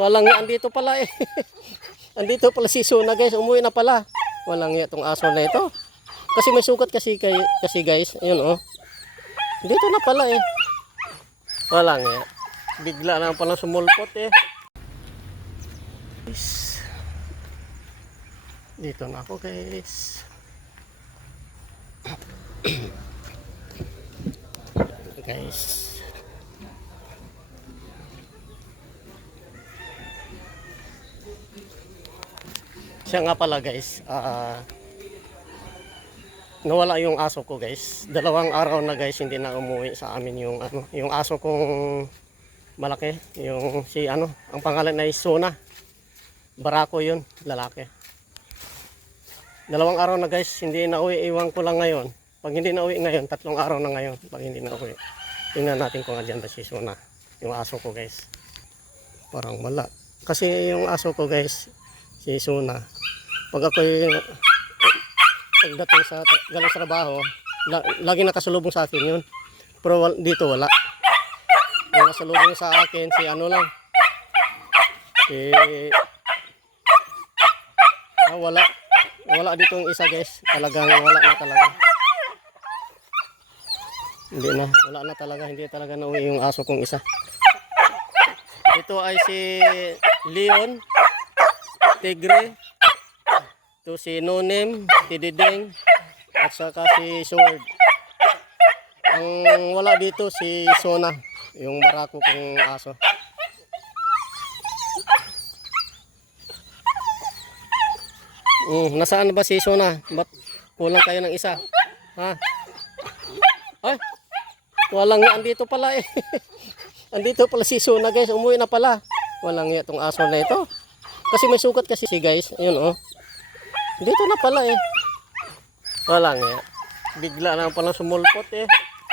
Walang nga, andito pala eh. Andito pala si Suna guys, umuwi na pala. Walang nga itong aso na ito. Kasi may sugat kasi guys, ayun oh. Dito na pala eh. Walang nga. Bigla na pala sumulpot eh. Dito na ako guys. Guys. Siya nga pala guys, nawala yung aso ko guys. 2 araw na guys hindi na umuwi sa amin yung aso kong malaki, yung ang pangalan ay Suna. Barako yun, lalaki. 2 araw na guys hindi na uwi, iwan ko lang ngayon. Pag hindi na uwi ngayon, 3 araw na ngayon pag hindi na uwi. Tingnan natin kung andyan ba si Suna, yung aso ko guys. Parang wala. Kasi yung aso ko guys, si Suna, pag ako'y pagdating sa galing sa trabaho, lagi nakasalubong sa akin yun. Pero dito wala. Yung nakasalubong sa akin si lang. Wala. Wala dito yung isa guys. Talagang wala na talaga. Wala na talaga. Hindi talaga nauwi yung aso kong isa. Ito ay si Leon, Tigre. Ito si Nonem, Tididing, at saka si Sword. Ang wala dito si Sona, yung barako kong aso. Nasaan ba si Sona? Ba't kulang kayo ng isa? Ha? Ay, walang nga, andito pala eh. Andito pala si Sona guys, umuwi na pala. Walang nga itong aso na ito. Kasi may sugat kasi si guys, ayun oh. Dito na pala eh. Wala nga. Bigla na pala sumulpot eh.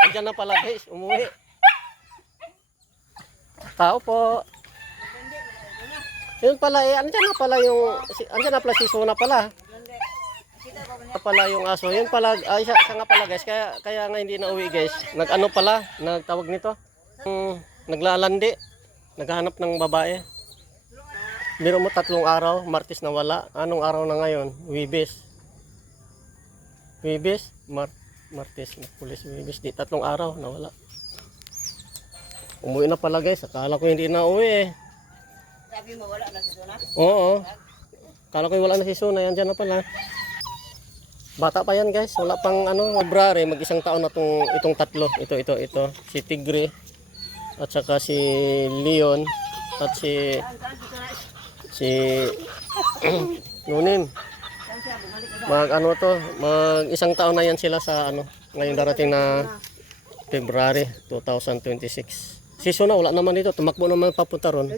Andiyan na pala guys, umuwi. Tao po. Yun pala eh, andyan na pala si Suna pala. Pala yung aso. Yun pala, siya nga pala guys. Kaya nga hindi na uwi guys. Nagtawag nito. Naglalandi. Naghahanap ng babae. Biro mo 3 araw, Martes na wala. Anong araw na ngayon? Huwebes. Martes, Pulis, Huwebes. Di 3 araw na wala. Umuwi na pala guys. Akala ko hindi na uwi eh. Sabi mo wala na si Suna? Oo. Akala ko wala na si Suna. Yan dyan na pala. Bata pa yan guys. Wala pang February. Mag-1 taon na itong 3. Ito. Si Tigre. At saka si Leon. At si Nunim. Mag 1 taon na yan sila sa ngayong darating na February 2026. Si Suna wala naman dito, tumakbo naman papunta ron.